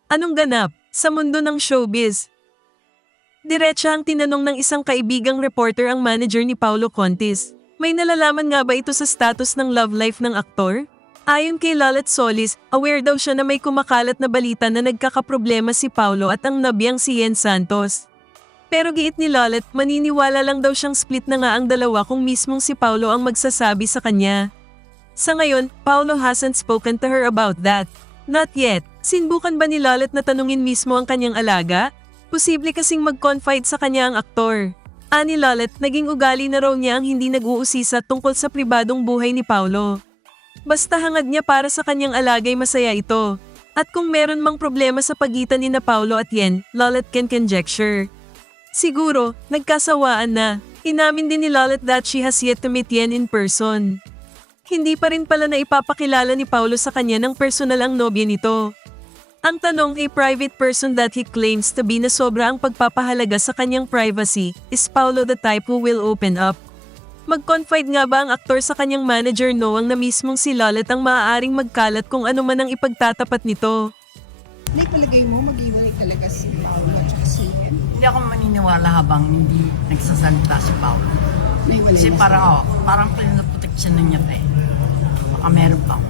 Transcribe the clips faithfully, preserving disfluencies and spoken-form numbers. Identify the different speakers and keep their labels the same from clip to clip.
Speaker 1: Anong ganap sa mundo ng showbiz? Diretsa ang tinanong ng isang kaibigang reporter ang manager ni Paulo Contis. May nalalaman nga ba ito sa status ng love life ng aktor? Ayon kay Lolet Solis, aware daw siya na may kumakalat na balita na nagkakaproblema si Paulo at ang nabiyang si Yen Santos. Pero giit ni Lolet, maniniwala lang daw siyang split na nga ang dalawa kung mismong si Paulo ang magsasabi sa kanya. Sa ngayon, Paulo hasn't spoken to her about that. Not yet. Sinbukan ba ni Lolet na tanungin mismo ang kanyang alaga? Posible kasing mag-confide sa kanya ang aktor. Ani Lolet, naging ugali na raw niya ang hindi nag-uusisa tungkol sa pribadong buhay ni Paulo. Basta hangad niya para sa kanyang alagay masaya ito. At kung meron mang problema sa pagitan ni na Paulo at Yen, Lolet can conjecture. Siguro, nagkasawaan na. Inamin din ni Lolet that she has yet to meet Yen in person. Hindi pa rin pala na ipapakilala ni Paulo sa kanya ng personal ang nobya nito. Ang tanong, a private person that he claims to be na sobra ang pagpapahalaga sa kanyang privacy, is Paulo the type who will open up? Mag-confide nga ba ang aktor sa kanyang manager knowing na mismong si Lolet ang maaaring magkalat kung ano man ang ipagtatapat nito?
Speaker 2: May palagay mo mag-iwalay talaga si Paulo at si Yen?
Speaker 3: Hindi ako maniniwala habang hindi nagsasalita si Paulo.
Speaker 2: May walay
Speaker 3: Kasi
Speaker 2: na
Speaker 3: parang, oh, parang pinaproteksyon na niya pa eh. Baka meron pang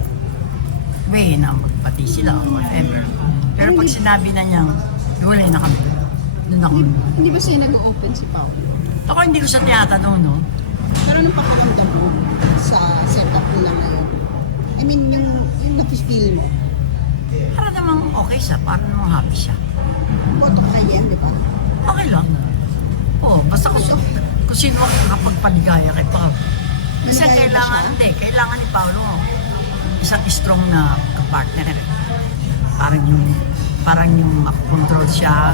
Speaker 3: way na magpati sila or whatever. Pero pag sinabi na niyang, iwalay na kami. Doon ako.
Speaker 2: Hindi, hindi ba siya nag-open si Paulo?
Speaker 3: Ako hindi ko siya tinatanong, no?
Speaker 2: Pero anong paparamdam mo sa setup mo na ngayon? I mean, yung, yung napifeel mo.
Speaker 3: Para namang okay siya, para namang happy siya.
Speaker 2: Boto ka kay Yen, di ba?
Speaker 3: Okay lang. Oo, basta kung, kung sino ang nakapagpaligaya kay Paulo. Kasi
Speaker 2: Maligaya ba
Speaker 3: kailangan,
Speaker 2: siya?
Speaker 3: hindi, kailangan ni Paulo isang strong na kapartner. Parang yung, parang yung makakontrol siya,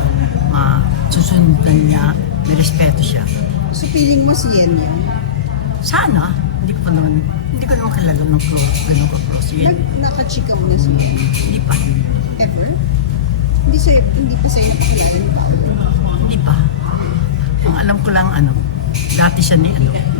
Speaker 3: masusundan niya, may respeto siya.
Speaker 2: So feeling mo si Yen yan?
Speaker 3: Sana, hindi ko pa naman, hindi ko naman kilala ng close, ganun ko close yun.
Speaker 2: Nag, nakachika mo na si Yen?
Speaker 3: Hindi pa,
Speaker 2: Ever? Hindi, sa'yo, hindi pa sa'yo napakilala ni Paulo?
Speaker 3: hindi pa. Ang alam ko lang ano, dati siya ni ano,